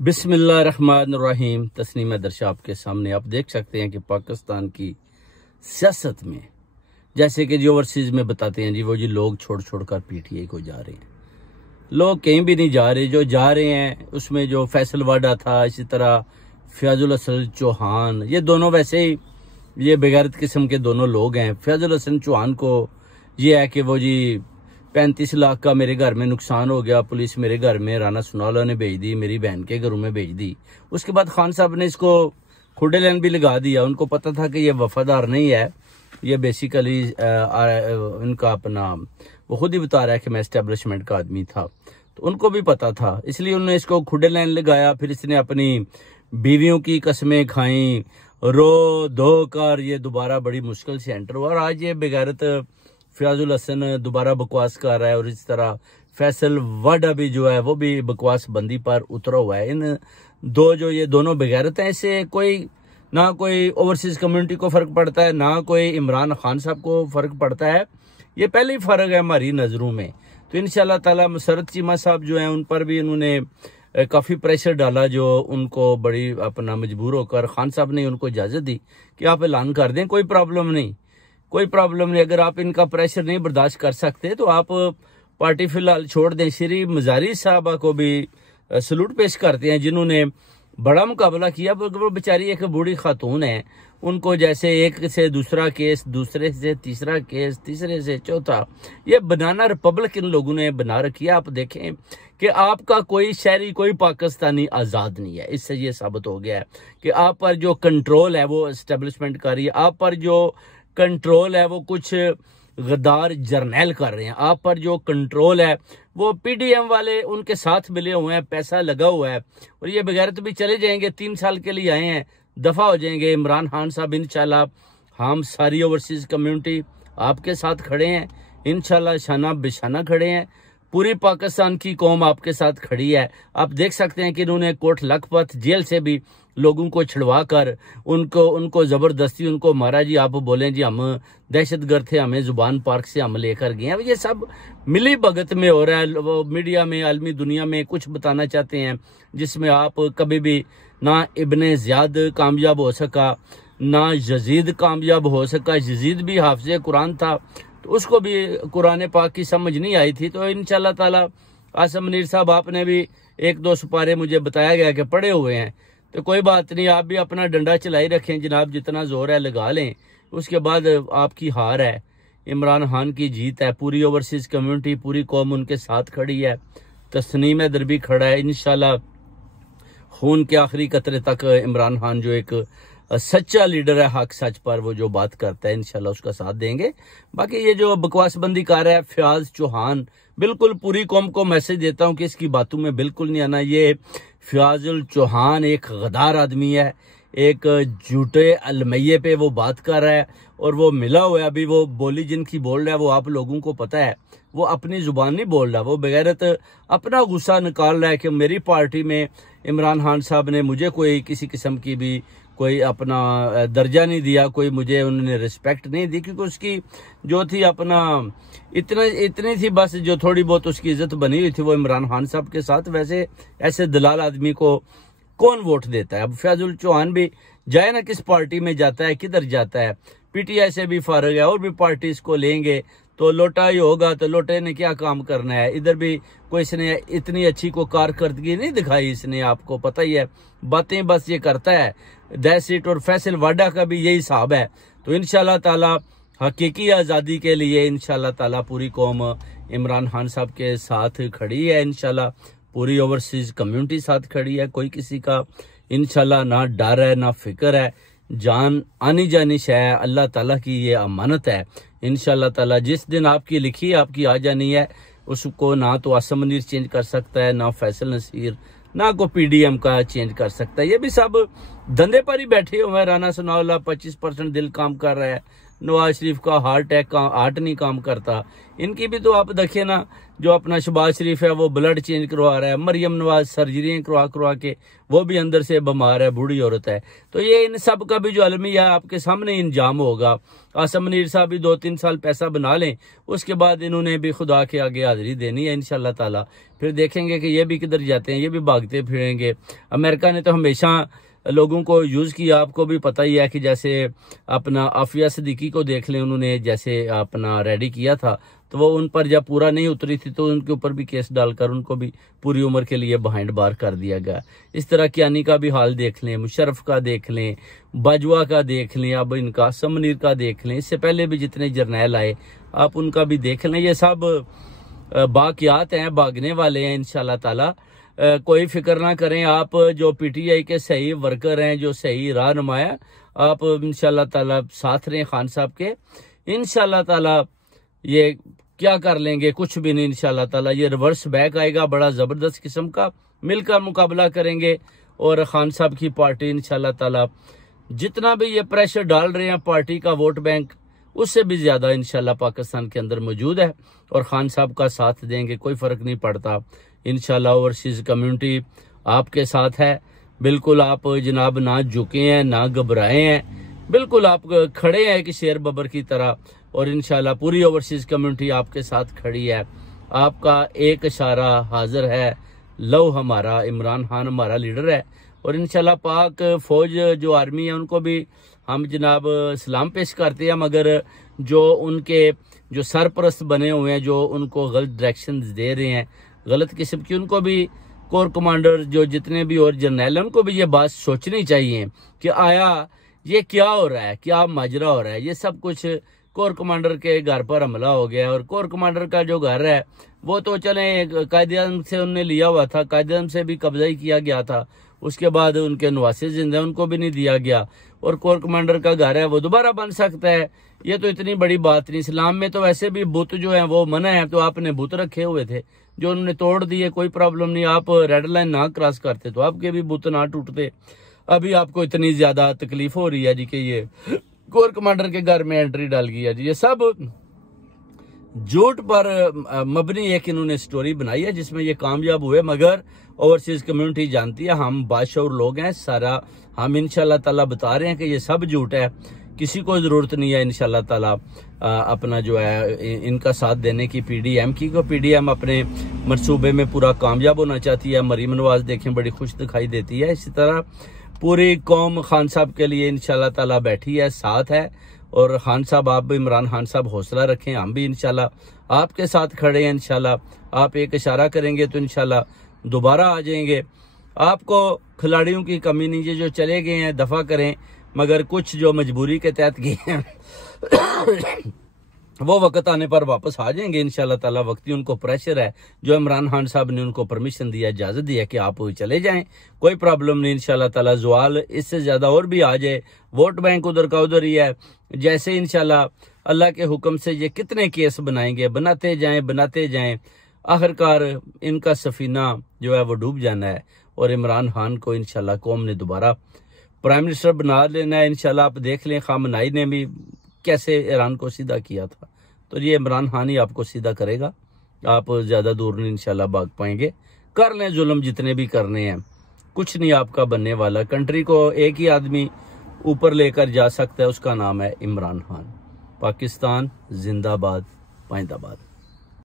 बिस्मिल्लाहिर्रहमानिर्रहीम। तस्नीम दर्शा आपके सामने आप देख सकते हैं कि पाकिस्तान की सियासत में जैसे कि जो ओवरसीज में बताते हैं जी वो जी लोग छोड़ छोड़ कर पीटीआई को जा रहे हैं। लोग कहीं भी नहीं जा रहे, जो जा रहे हैं उसमें जो फैसल वाडा था, इसी तरह फयाजुल हसन चौहान, ये दोनों वैसे ही ये बेगैरत किस्म के दोनों लोग हैं। फयाजुल हसन चौहान को ये है कि वो जी 35 लाख का मेरे घर में नुकसान हो गया, पुलिस मेरे घर में राना सुनाला ने भेज दी, मेरी बहन के घरों में भेज दी। उसके बाद खान साहब ने इसको खुडे लाइन भी लगा दिया। उनको पता था कि ये वफादार नहीं है, ये बेसिकली इनका अपना वो खुद ही बता रहा है कि मैं एस्टेब्लिशमेंट का आदमी था, तो उनको भी पता था, इसलिए उन्होंने इसको खुडे लाइन लगाया। फिर इसने अपनी बीवियों की कसमें खाई, रो धो कर ये दोबारा बड़ी मुश्किल से एंटर हुआ और आज ये बेगैरत फयाजुल हसन दोबारा बकवास कर रहा है। और इस तरह फैसल वाडा भी जो है वो भी बकवास बंदी पर उतरा हुआ है। इन दो जो ये दोनों बेगैरत हैं, इससे कोई ना कोई ओवरसीज कम्युनिटी को फर्क पड़ता है, ना कोई इमरान खान साहब को फर्क पड़ता है। ये पहले ही फर्क है हमारी नजरों में। तो इंशाल्लाह ताला मुसरत चीमा साहब जो हैं उन पर भी इन्होंने काफी प्रेशर डाला, जो उनको बड़ी अपना मजबूर होकर खान साहब ने उनको इजाजत दी कि आप ऐलान कर दें, कोई प्रॉब्लम नहीं, कोई प्रॉब्लम नहीं। अगर आप इनका प्रेशर नहीं बर्दाश्त कर सकते तो आप पार्टी फिलहाल छोड़ दें। श्री मजारी साहबा को भी सलूट पेश करते हैं जिन्होंने बड़ा मुकाबला किया। वो बेचारी एक बूढ़ी खातून है, उनको जैसे एक से दूसरा केस, दूसरे से तीसरा केस, तीसरे से चौथा, ये बनाना रिपब्लिक इन लोगों ने बना रखी है। आप देखें कि आपका कोई शहरी, कोई पाकिस्तानी आज़ाद नहीं है। इससे ये साबित हो गया है कि आप पर जो कंट्रोल है वो एस्टेब्लिशमेंट कर रही है, आप पर जो कंट्रोल है वो कुछ गद्दार जर्नैल कर रहे हैं, आप पर जो कंट्रोल है वो पीडीएम वाले उनके साथ मिले हुए हैं, पैसा लगा हुआ है। और ये बेगैरत भी चले जाएंगे, 3 साल के लिए आए हैं, दफा हो जाएंगे। इमरान खान साहब इंशाल्लाह, हम सारी ओवरसीज कम्युनिटी आपके साथ खड़े हैं, इंशाल्लाह शाना बिशाना खड़े हैं। पूरी पाकिस्तान की कौम आपके साथ खड़ी है। आप देख सकते हैं कि इन्होंने कोट लखपत जेल से भी लोगों को छिड़वा कर उनको जबरदस्ती उनको मारा। जी आप बोलें जी हम दहशतगर्द थे, हमें जुबान पार्क से हम लेकर गए हैं। ये सब मिली भगत में हो रहा है। वो मीडिया में, आलमी दुनिया में कुछ बताना चाहते हैं जिसमें आप कभी भी ना इब्ने ज़ियाद कामयाब हो सका, ना यजीद कामयाब हो सका। यजीद भी हाफिज़ कुरान था, तो उसको भी कुरान पाक की समझ नहीं आई थी। तो इंशाल्लाह ताला आसम मुनीर साहब आपने भी 1-2 सुपारे मुझे बताया गया कि पढ़े हुए हैं, तो कोई बात नहीं, आप भी अपना डंडा चलाई रखें जनाब, जितना जोर है लगा लें। उसके बाद आपकी हार है, इमरान खान की जीत है। पूरी ओवरसीज कम्युनिटी, पूरी कौम उनके साथ खड़ी है, तस्नीम हैदर भी खड़ा है। इंशाल्लाह खून के आखिरी कतरे तक इमरान खान जो एक सच्चा लीडर है, हक सच पर वो जो बात करता है, इंशाल्लाह उसका साथ देंगे। बाकी ये जो बकवासबंदी कर रहा है फयाज चौहान, बिल्कुल पूरी कौम को मैसेज देता हूं कि इसकी बातों में बिल्कुल नहीं आना। ये फयाजुल चौहान एक गद्दार आदमी है, एक झूठे अलमैये पे वो बात कर रहा है और वो मिला हुआ है। अभी वो बोली जिनकी बोल रहा है वो आप लोगों को पता है, वो अपनी जुबान नहीं बोल रहा, वो बेगैरत अपना गुस्सा निकाल रहा है कि मेरी पार्टी में इमरान खान साहब ने मुझे कोई किसी किस्म की भी कोई अपना दर्जा नहीं दिया, कोई मुझे उन्होंने रिस्पेक्ट नहीं दी, क्योंकि उसकी जो थी अपना इतनी थी बस, जो थोड़ी बहुत उसकी इज्जत बनी हुई थी वो इमरान खान साहब के साथ। वैसे ऐसे दलाल आदमी को कौन वोट देता है? अब फयाजुल चौहान भी जाए ना किस पार्टी में जाता है, किधर जाता है, पीटीआई से भी फारग है और भी पार्टी इसको लेंगे तो लोटा ही होगा। तो लोटे ने क्या काम करना है? इधर भी कोई इसने इतनी अच्छी को कारकर्दगी नहीं दिखाई, इसने आपको पता ही है, बातें बस ये करता है। दैट और फैसल वाडा का भी यही हिसाब है। तो इंशाल्लाह ताला हकीकी आज़ादी के लिए इंशाल्लाह ताला पूरी कौम इमरान खान साहब के साथ खड़ी है। इंशाल्लाह पूरी ओवरसीज कम्युनिटी साथ खड़ी है। कोई किसी का इंशाल्लाह ना डर है ना फिक्र है। जान आनी जानी शय है, अल्लाह ताला की ये अमानत है। इंशाल्लाह ताला जिस दिन आपकी लिखी आपकी आ जानी है, उसको ना तो आसम मुनीर चेंज कर सकता है, ना फैसल नसीर, ना को पीडीएम का चेंज कर सकता है। ये भी सब धंधे पर ही बैठे हुए हैं। राना सुनाउल्लाह 25% दिल काम कर रहा है, नवाज शरीफ का हार्ट नहीं काम करता। इनकी भी तो आप देखिए ना, जो अपना शहबाज शरीफ है वो ब्लड चेंज करवा रहा है, मरियम नवाज सर्जरी करवा के वो भी अंदर से बीमार है, बूढ़ी औरत है। तो ये इन सब का भी जो अलमिया आपके सामने इंजाम होगा। आसम मुनीर साहब भी 2-3 साल पैसा बना लें, उसके बाद इन्होंने भी खुदा के आगे हाजिरी देनी है इंशाल्लाह ताला। फिर देखेंगे कि ये भी किधर जाते हैं, ये भी भागते फिरेंगे। अमेरिका ने तो हमेशा लोगों को यूज किया, आपको भी पता ही है कि जैसे अपना आफिया सिद्दीकी को देख लें, उन्होंने जैसे अपना रेडी किया था तो वो उन पर जब पूरा नहीं उतरी थी तो उनके ऊपर भी केस डालकर उनको भी पूरी उम्र के लिए बाइंड बार कर दिया गया। इस तरह कियानी का भी हाल देख लें, मुशर्रफ का देख लें, बाजवा का देख लें, अब इनका आसम मुनीर का देख लें, इससे पहले भी जितने जर्नैल आए आप उनका भी देख लें। ये सब बाकियात हैं, भागने वाले हैं इंशाल्लाह ताला। कोई फिक्र ना करें आप, जो पीटीआई के सही वर्कर हैं, जो सही रहनुमा है, आप इंशाल्लाह ताला साथ रहें खान साहब के। इंशाल्लाह ताला ये क्या कर लेंगे, कुछ भी नहीं इंशाल्लाह ताला। ये रिवर्स बैक आएगा बड़ा जबरदस्त किस्म का, मिलकर मुकाबला करेंगे और खान साहब की पार्टी इंशाल्लाह ताला जितना भी ये प्रेशर डाल रहे हैं पार्टी का वोट बैंक, उससे भी ज्यादा इंशाल्लाह पाकिस्तान के अंदर मौजूद है और खान साहब का साथ देंगे, कोई फर्क नहीं पड़ता इंशाल्लाह। ओवरसीज कम्युनिटी आपके साथ है, बिल्कुल आप जनाब ना झुके हैं ना घबराए हैं, बिल्कुल आप खड़े हैं कि शेर बबर की तरह और इंशाल्लाह पूरी ओवरसीज कम्युनिटी आपके साथ खड़ी है। आपका एक इशारा हाजिर है, लव हमारा इमरान खान हमारा लीडर है और इंशाल्लाह पाक फौज जो आर्मी है उनको भी हम जनाब सलाम पेश करते हैं, मगर जो उनके जो सरपरस्त बने हुए हैं, जो उनको गलत डायरेक्शन दे रहे हैं गलत किस्म की, उनको भी कोर कमांडर जो जितने भी और जर्नैल हैं उनको भी ये बात सोचनी चाहिए कि आया ये क्या हो रहा है, क्या माजरा हो रहा है। ये सब कुछ कोर कमांडर के घर पर हमला हो गया और कोर कमांडर का जो घर है वो तो चले कायदे-ए-आज़म से उन्होंने लिया हुआ था, कायदे-ए-आज़म से भी कब्जा ही किया गया था, उसके बाद उनके नवासे जिंदा उनको भी नहीं दिया गया और कोर कमांडर का घर है वो दोबारा बन सकता है। ये तो इतनी बड़ी बात नहीं। इस्लाम में तो वैसे भी बुत जो है वो मना है, तो आपने बुत रखे हुए थे जो उन्होंने तोड़ दिए, कोई प्रॉब्लम नहीं, आप रेड लाइन ना क्रॉस करते तो आपके भी बुत ना टूटते। अभी आपको इतनी ज्यादा तकलीफ हो रही है जी कि ये कोर कमांडर के घर में एंट्री डाल गई है जी। ये सब झूठ पर मबनी एक इन्होंने स्टोरी बनाई है जिसमें ये कामयाब हुए, मगर ओवरसीज कम्युनिटी जानती है हम बादशाह लोग हैं, सारा हम इंशाल्लाह ताला बता रहे हैं कि ये सब झूठ है, किसी को जरूरत नहीं है इंशाल्लाह ताला अपना जो है इनका साथ देने की पीडीएम की। को पीडीएम अपने मंसूबे में पूरा कामयाब होना चाहती है। मरीम नवाज देखें बड़ी खुश दिखाई देती है। इसी तरह पूरी कौम खान साहब के लिए इंशाल्लाह ताला बैठी है, साथ है। और खान साहब आप भी, इमरान खान साहब हौसला रखें, हम भी इंशाल्लाह आपके साथ खड़े हैं। इंशाल्लाह आप एक इशारा करेंगे तो इंशाल्लाह दोबारा आ जाएंगे। आपको खिलाड़ियों की कमी नहीं है, जो चले गए हैं दफा करें, मगर कुछ जो मजबूरी के तहत गए हैं वो वक्त आने पर वापस आ जाएंगे इंशाल्लाह ताला। वक्ती उनको प्रेशर है, जो इमरान खान साहब ने उनको परमिशन दिया, इजाजत दिया कि आप चले जाएं, कोई प्रॉब्लम नहीं इंशाल्लाह ताला। ज़वाल इससे ज्यादा और भी आ जाए, वोट बैंक उधर का उधर ही है। जैसे इंशाल्लाह अल्लाह के हुक्म से ये कितने केस बनाएंगे, बनाते जाएं, आखिरकार इनका सफीना जो है वो डूब जाना है और इमरान खान को इंशाल्लाह कौम ने दोबारा प्राइम मिनिस्टर बना लेना है इंशाल्लाह। आप देख लें खामनाई ने भी कैसे ईरान को सीधा किया था, तो ये इमरान खान ही आपको सीधा करेगा। आप ज्यादा दूर नहीं इंशाल्लाह भाग पाएंगे। कर लें जुल्म जितने भी करने हैं, कुछ नहीं आपका बनने वाला। कंट्री को एक ही आदमी ऊपर लेकर जा सकता है, उसका नाम है इमरान खान। पाकिस्तान जिंदाबाद, पाइंदाबाद।